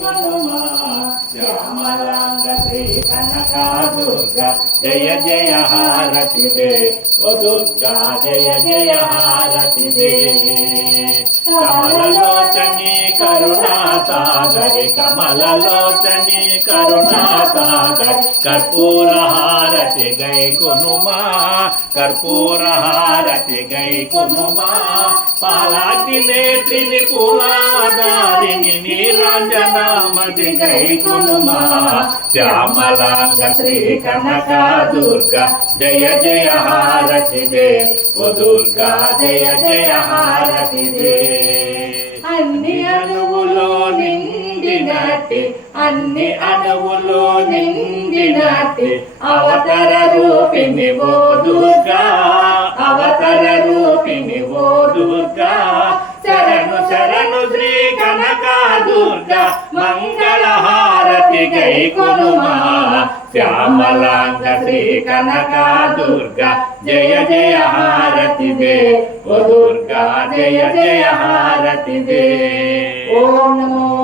కొనుమా శ్యామలాంగ శ్రీ కనకా దుర్గా జయ జయ హారతి దే ఓ దుర్గా జయ జయ హారతి దే కమలలోచని కరుణా సాగరి కమలలోచని కరుణా సాగరి కర్పూర హారతి గై కొనుమా కర్పూర హారతి గై కొనుమా పాలాకి నేత్రిని పూలాదారిని నీరాంజనామతి గై కొనుమా శ్యామలాంగ శ్రీ కనకా దుర్గా జయ జయ హారతి దే ఓ దుర్గా జయ జయ హారతి దే అన్ని అణువులో నిండినట్టి అన్ని అణువులో నిండినట్టి అవతర రూపిణి ఓ దుర్గా అవతర రూపిణి ఓ దుర్గా శరణు శరణు శ్రీ కనకా దుర్గా మంగళ హారతి గై కొనుమా శ్యామలాంగ శ్రీ కనకా దుర్గా జయ జయ హారతి దే ఓ దుర్గా జయ జయ హారతి దే ఓం నమో